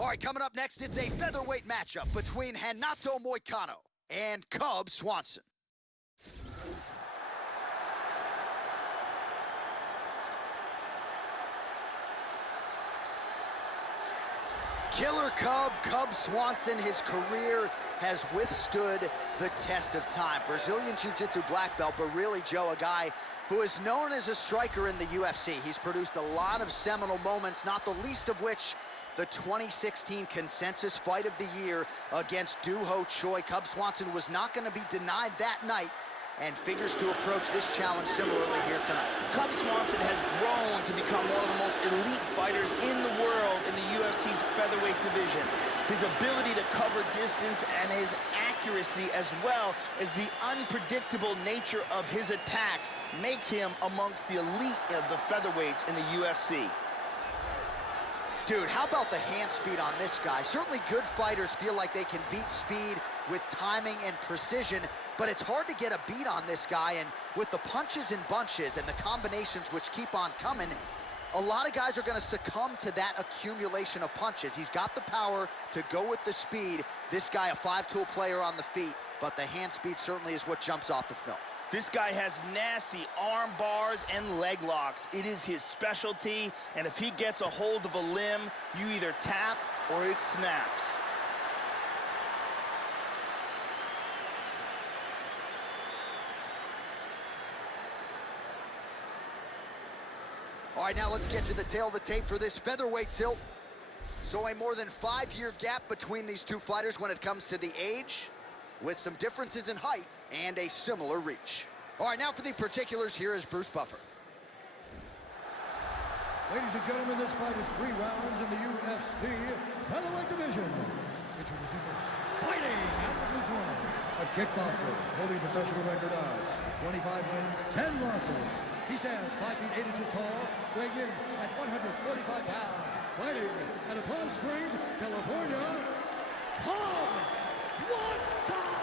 All right, coming up next, it's a featherweight matchup between Renato Moicano and Cub Swanson. Killer Cub Swanson, his career has withstood the test of time. Brazilian Jiu-Jitsu black belt, but really, Joe, a guy who is known as a striker in the UFC. He's produced a lot of seminal moments, not the least of which the 2016 consensus fight of the year against Doo Ho Choi. Cub Swanson was not going to be denied that night and figures to approach this challenge similarly here tonight. Cub Swanson has grown to become one of the most elite fighters in the world in the UFC's featherweight division. His ability to cover distance and his accuracy, as well as the unpredictable nature of his attacks, make him amongst the elite of the featherweights in the UFC. Dude, how about the hand speed on this guy? Certainly good fighters feel like they can beat speed with timing and precision, but it's hard to get a beat on this guy, and with the punches and bunches and the combinations which keep on coming, a lot of guys are gonna succumb to that accumulation of punches. He's got the power to go with the speed. This guy, a five-tool player on the feet, but the hand speed certainly is what jumps off the film. This guy has nasty arm bars and leg locks. It is his specialty, and if he gets a hold of a limb, you either tap or it snaps. All right, now let's get to the tail of the tape for this featherweight tilt. So a more than 5-year gap between these two fighters when it comes to the age, with some differences in height and a similar reach. All right, now for the particulars, here is Bruce Buffer. Ladies and gentlemen, this fight is 3 rounds in the UFC featherweight division. Introducing first, fighting out of the blue corner, a kickboxer holding a professional record of 25 wins, 10 losses. He stands 5 feet 8 inches tall, weighing in at 145 pounds. Fighting out of Palm Springs, California, Cub Swanson!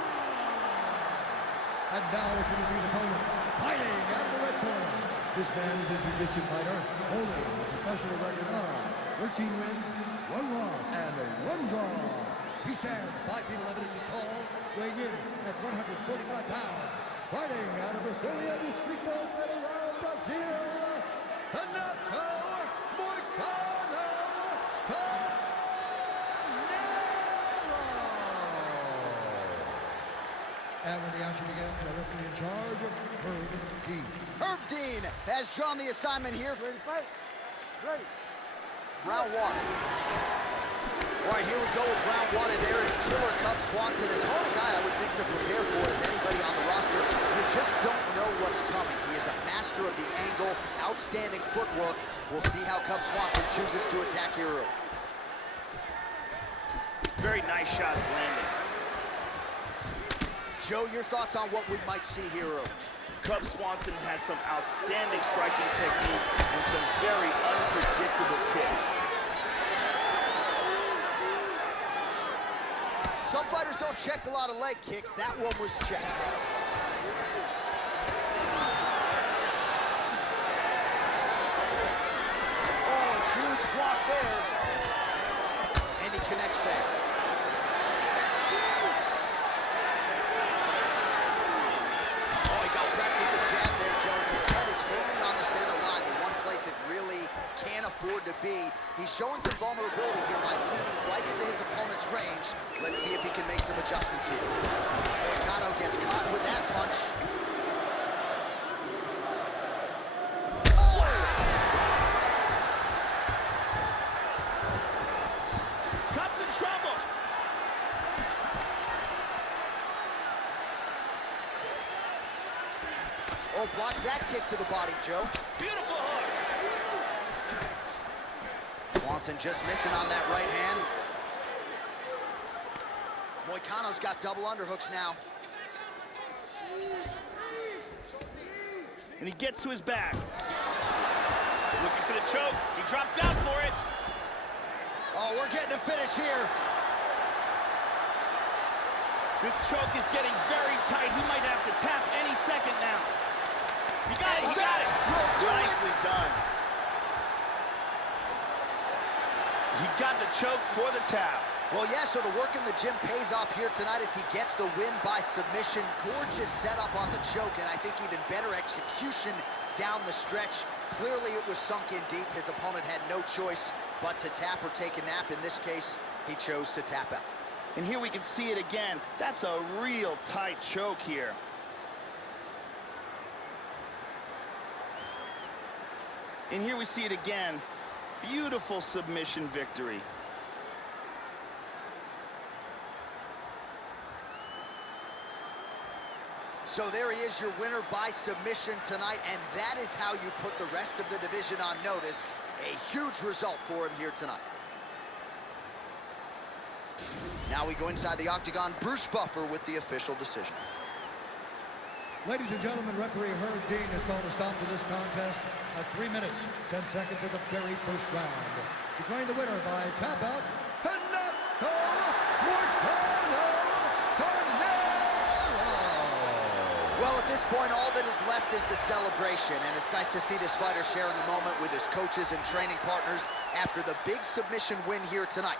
And now introducing his opponent, fighting out of the red corner. This man is a jiu-jitsu fighter, holding a professional record of 13 wins, 1 loss, and 1 draw. He stands 5 feet 11 inches tall, weighing in at 145 pounds. Fighting out of Brasilia, District Federal, Brazil, Renato Moicano. And when the action begins, our referee in charge, Herb Dean. Herb Dean has drawn the assignment here. Ready to fight? Ready. Round 1. All right, here we go with round 1, and there is Killer Cub Swanson. As hard a guy I would think to prepare for as anybody on the roster. You just don't know what's coming. He is a master of the angle, outstanding footwork. We'll see how Cub Swanson chooses to attack here early. Very nice shots landing. Joe, your thoughts on what we might see here early? Cub Swanson has some outstanding striking technique and some very unpredictable kicks. Some fighters don't check a lot of leg kicks. That one was checked. Oh, huge block there. And he connects there. Oh, he got cracked with the jab there, Joe. His head is firmly on the center line, the one place it really can't afford to be. He's showing some vulnerability here by leaning right into his opponent's range. Let's see if he can make some adjustments here. Moicano gets caught with that punch. Oh! Cub's in trouble. Oh, blocks that kick to the body, Joe. Beautiful hook. Swanson just missing on that right hand. Moicano's got double underhooks now. And he gets to his back. Looking for the choke. He drops down for it. Oh, we're getting a finish here. This choke is getting very tight. He might have to tap any second now. He got it, he got it. Nicely done. He got the choke for the tap. Well, yeah, so the work in the gym pays off here tonight as he gets the win by submission. Gorgeous setup on the choke, and I think even better execution down the stretch. Clearly it was sunk in deep. His opponent had no choice but to tap or take a nap. In this case, he chose to tap out. And here we can see it again. That's a real tight choke here. And here we see it again. Beautiful submission victory. So there he is, your winner by submission tonight, and that is how you put the rest of the division on notice. A huge result for him here tonight. Now we go inside the octagon. Bruce Buffer with the official decision. Ladies and gentlemen, referee Herb Dean has called a stop to this contest at 3 minutes, 10 seconds of the very first round. Declaring the winner by tap out, Well, at this point, all that is left is the celebration, and it's nice to see this fighter sharing a moment with his coaches and training partners after the big submission win here tonight.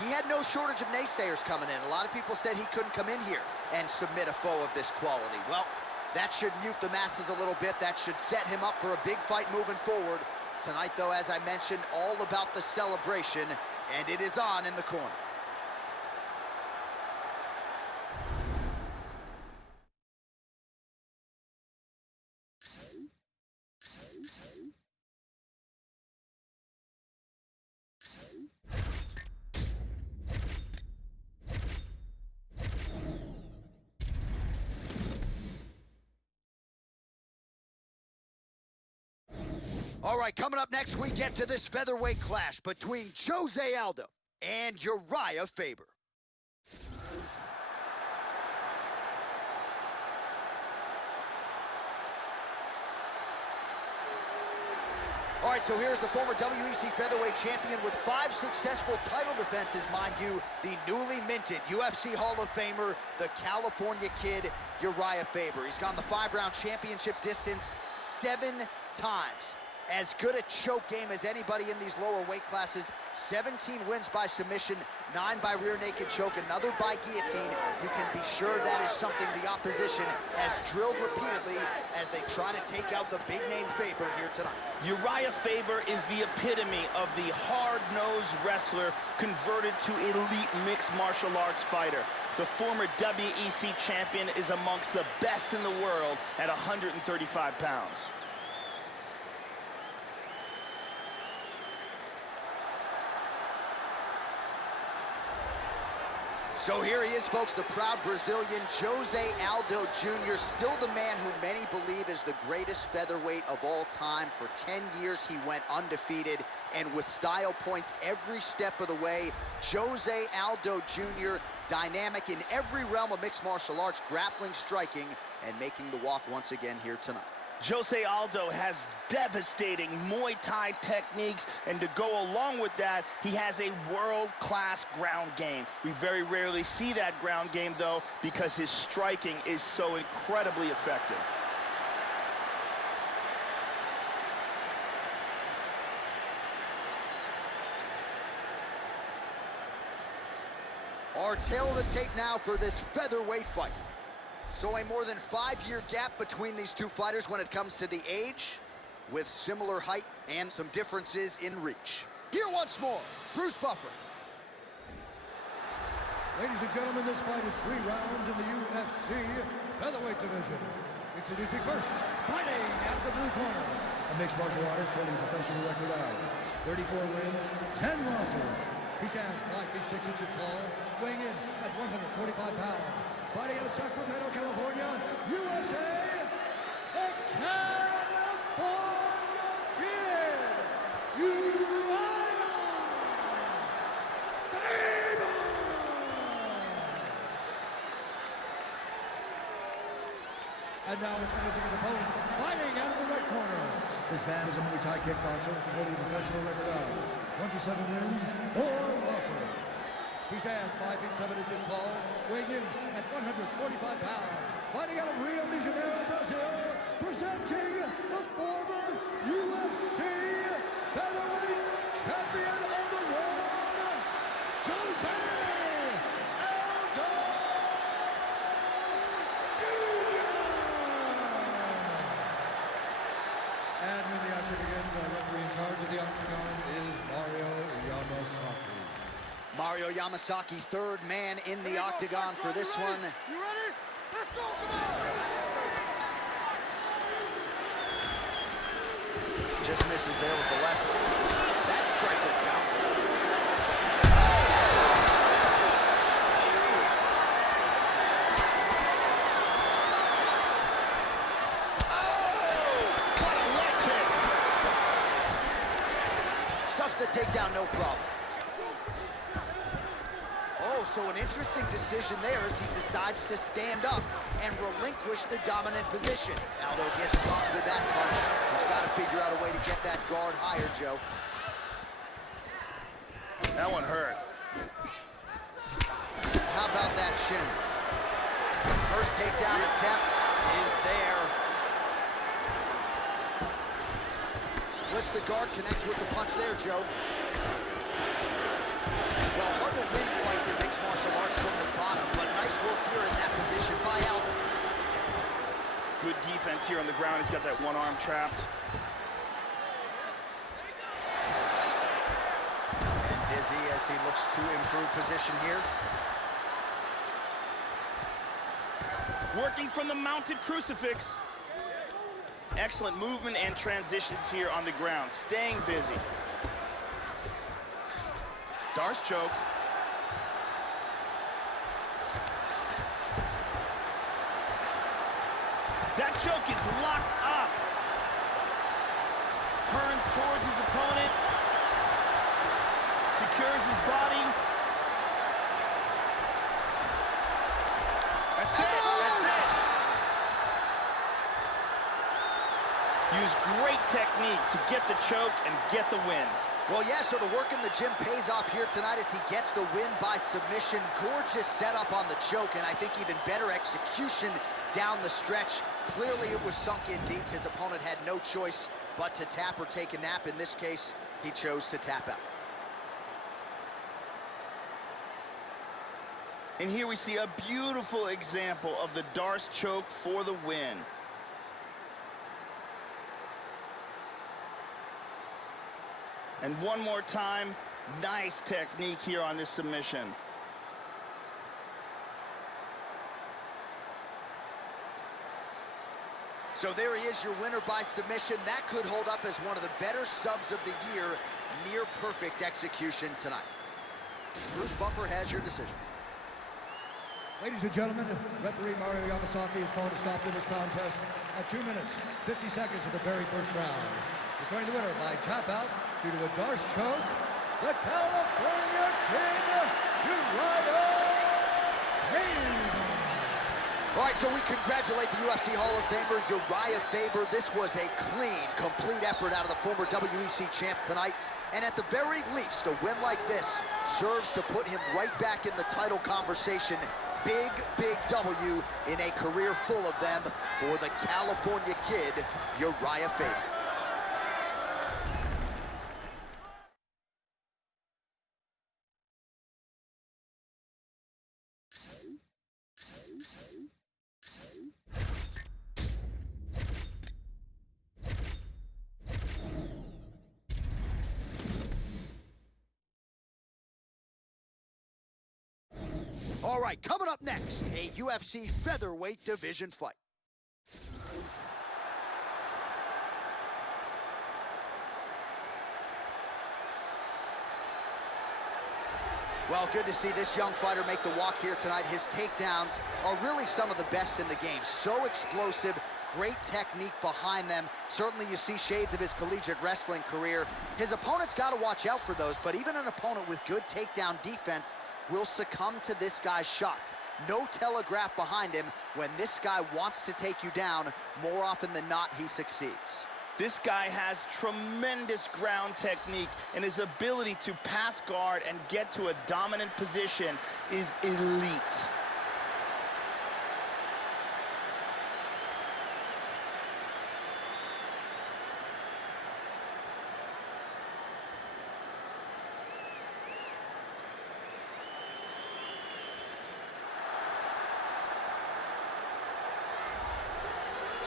He had no shortage of naysayers coming in. A lot of people said he couldn't come in here and submit a foe of this quality. Well, that should mute the masses a little bit. That should set him up for a big fight moving forward. Tonight, though, as I mentioned, all about the celebration, and it is on in the corner. All right, coming up next, we get to this featherweight clash between Jose Aldo and Uriah Faber. All right, so here's the former WEC featherweight champion with 5 successful title defenses, mind you, the newly minted UFC Hall of Famer, the California Kid, Uriah Faber. He's gone the 5-round championship distance 7 times. As good a choke game as anybody in these lower weight classes. 17 wins by submission, 9 by rear naked choke, another by guillotine. You can be sure that is something the opposition has drilled repeatedly as they try to take out the big-name Faber here tonight. Uriah Faber is the epitome of the hard-nosed wrestler converted to elite mixed martial arts fighter. The former WEC champion is amongst the best in the world at 135 pounds. So here he is, folks, the proud Brazilian, Jose Aldo Jr., still the man who many believe is the greatest featherweight of all time. For 10 years, he went undefeated, and with style points every step of the way. Jose Aldo Jr., dynamic in every realm of mixed martial arts, grappling, striking, and making the walk once again here tonight. Jose Aldo has devastating Muay Thai techniques, and to go along with that, he has a world-class ground game. We very rarely see that ground game, though, because his striking is so incredibly effective. Our tail of the tape now for this featherweight fight. So a more than 5-year gap between these two fighters when it comes to the age, with similar height and some differences in reach. Here once more, Bruce Buffer. Ladies and gentlemen, this fight is 3 rounds in the UFC featherweight division. Introducing first, fighting out of the blue corner, a mixed martial artist holding a professional record of 34 wins, 10 losses. He stands 5 feet 6 inches tall, weighing in at 145 pounds. Fighting out of Sacramento, California, USA, the California Kid, Uriah Faber. And now introducing his opponent, fighting out of the red corner. This man is a Muay Thai kickboxer holding a professional record of 27 wins, 4 losses. He stands 5 feet 7 inches tall, weighing in at 145 pounds. Fighting out of Rio de Janeiro, Brazil, presenting the former UFC featherweight champion of the world, action begins. Our referee in charge of the octagon is Mario Yamasaki. Mario Yamasaki, third man in the octagon for this one. You ready? Let's go! Come on! Just misses there with the left. That strike will count. The takedown, no problem. Oh, so an interesting decision there as he decides to stand up and relinquish the dominant position. Aldo gets caught with that punch. He's got to figure out a way to get that guard higher, Joe. That one hurt. How about that shin? First takedown attempt is there. Splits the guard, connects with the punch there, Joe. Well, hard to win fights in mixed martial arts from the bottom, but nice work here in that position by Aldo. Good defense here on the ground. He's got that one arm trapped. And dizzy as he looks to improve position here. Working from the mounted crucifix. Excellent movement and transitions here on the ground. Staying busy. Darce choke. That choke is locked up. Turns towards his opponent. Secures his body. That's it. That's it. Use great technique to get the choke and get the win. Well, yeah, so the work in the gym pays off here tonight as he gets the win by submission. Gorgeous setup on the choke, and I think even better execution down the stretch. Clearly it was sunk in deep. His opponent had no choice but to tap or take a nap. In this case, he chose to tap out. And here we see a beautiful example of the Darce choke for the win. And one more time, nice technique here on this submission. So there he is, your winner by submission. That could hold up as one of the better subs of the year. Near perfect execution tonight. Bruce Buffer has your decision. Ladies and gentlemen, referee Mario Yamasaki is called to stop to this contest at 2 minutes, 50 seconds of the very first round. Declaring the winner by tap out due to a Darce choke, the California King, Uriah. All right, so we congratulate the UFC Hall of Famer, Uriah Faber. This was a clean, complete effort out of the former WEC champ tonight. And at the very least, a win like this serves to put him right back in the title conversation. Big, big W in a career full of them for the California Kid, Uriah Faber. All right, coming up next, a UFC featherweight division fight. Well, good to see this young fighter make the walk here tonight. His takedowns are really some of the best in the game. So explosive, great technique behind them. Certainly you see shades of his collegiate wrestling career. His opponent's got to watch out for those, but even an opponent with good takedown defense will succumb to this guy's shots. No telegraph behind him. When this guy wants to take you down, more often than not, he succeeds. This guy has tremendous ground technique, and his ability to pass guard and get to a dominant position is elite.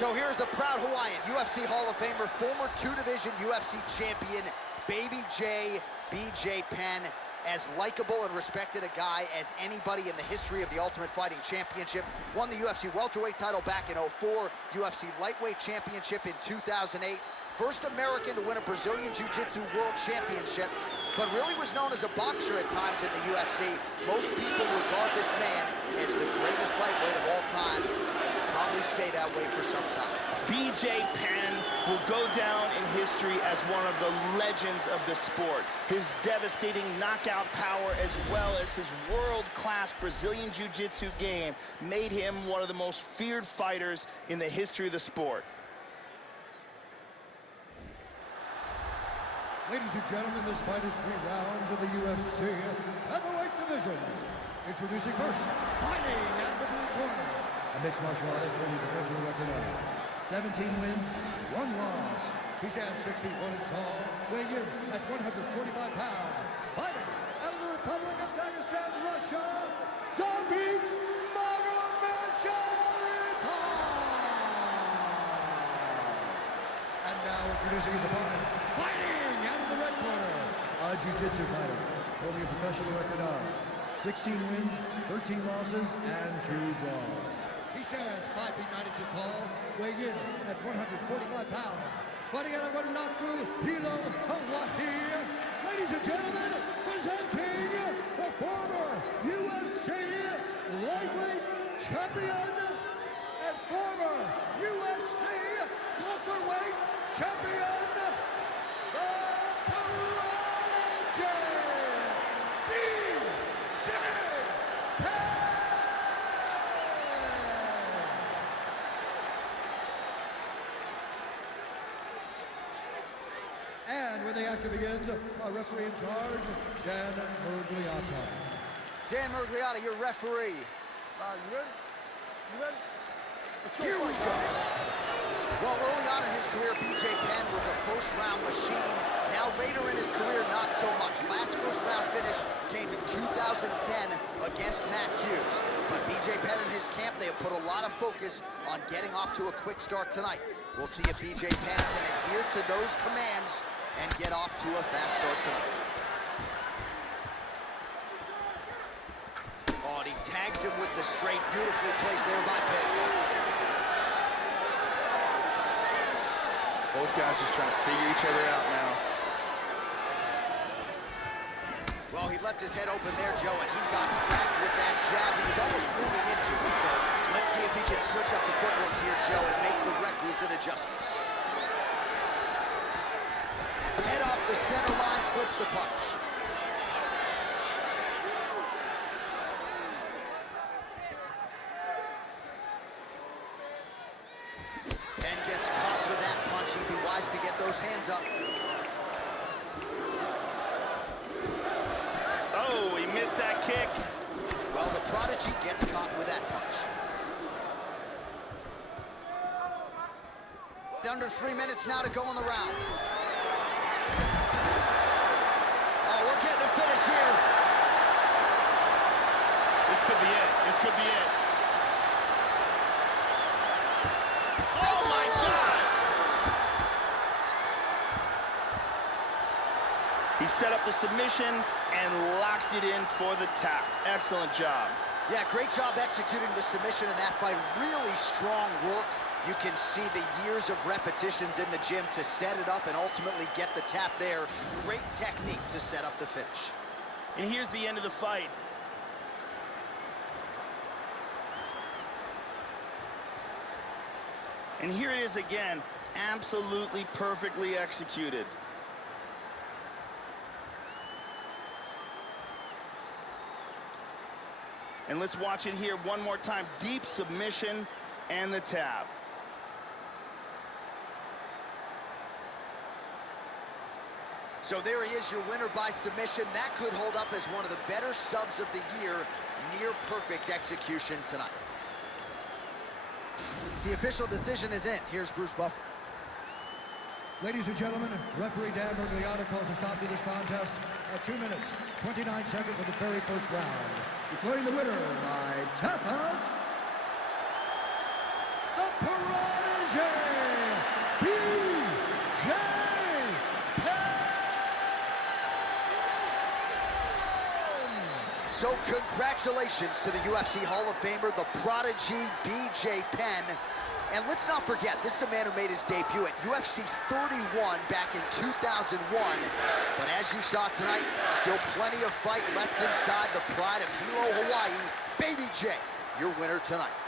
So here's the proud Hawaiian, UFC Hall of Famer, former two-division UFC champion, Baby J, BJ Penn. As likable and respected a guy as anybody in the history of the Ultimate Fighting Championship. Won the UFC welterweight title back in '04, UFC lightweight championship in 2008. First American to win a Brazilian Jiu-Jitsu World Championship, but really was known as a boxer at times in the UFC. Most people regard this man as the greatest lightweight of all time. Probably stay that way for some time. BJ Penn will go down in history as one of the legends of the sport. His devastating knockout power as well as his world-class Brazilian Jiu-Jitsu game made him one of the most feared fighters in the history of the sport. Ladies and gentlemen, this fight is 3 rounds of the UFC featherweight division. Introducing first, fighting out of the blue corner. A mixed martial artist holding the professional record of 17 wins, 1 loss. He stands 6 feet 1 inch tall, weighing in at 145 pounds. Fighting out of the Republic of Dagestan, Russia, Zombie Magomedov. And now introducing his opponent, fighting out of the red corner, a jiu-jitsu fighter, holding a professional record of 16 wins, 13 losses, and 2 draws. He stands 5 feet 9 inches tall, weighing in at 145 pounds. Fighting out of Wanaku, Hilo, Hawaii. Ladies and gentlemen, presenting the former UFC lightweight champion and former UFC welterweight champion, the Prodigy, BJ Penn. And when the action begins, our referee in charge, Dan Murgliata. Dan Murgliata, your referee. You ready? You ready? Let's go. Here we go. Well, early on in his career, BJ Penn was a first-round machine. Now later in his career, not so much. Last first-round finish came in 2010 against Matt Hughes. But BJ Penn and his camp, they have put a lot of focus on getting off to a quick start tonight. We'll see if BJ Penn can adhere to those commands and get off to a fast start tonight. Oh, and he tags him with the straight, beautifully placed there by Penn. Both guys just trying to figure each other out now. Well, he left his head open there, Joe, and he got cracked with that jab. He was almost moving into it, so let's see if he can switch up the footwork here, Joe, and make the requisite adjustments. Head off the center line, slips the punch. And gets caught with that punch. He'd be wise to get those hands up. Oh, he missed that kick. Well, the Prodigy gets caught with that punch. Under 3 minutes now to go in the round. Oh, we're getting a finish here. This could be it. This could be it. Oh, my God! He set up the submission and locked it in for the tap. Excellent job. Yeah, great job executing the submission in that fight. Really strong work. You can see the years of repetitions in the gym to set it up and ultimately get the tap there. Great technique to set up the finish. And here's the end of the fight. And here it is again, absolutely perfectly executed. And let's watch it here one more time. Deep submission and the tap. So there he is, your winner by submission. That could hold up as one of the better subs of the year. Near perfect execution tonight. The official decision is in. Here's Bruce Buffer. Ladies and gentlemen, referee Dan Murgliata calls a stop to this contest at 2 minutes, 29 seconds of the very first round. Declaring the winner by tap out, the Prodigy! So congratulations to the UFC Hall of Famer, the prodigy BJ Penn. And let's not forget, this is a man who made his debut at UFC 31 back in 2001. But as you saw tonight, still plenty of fight left inside the pride of Hilo, Hawaii. Baby J, your winner tonight.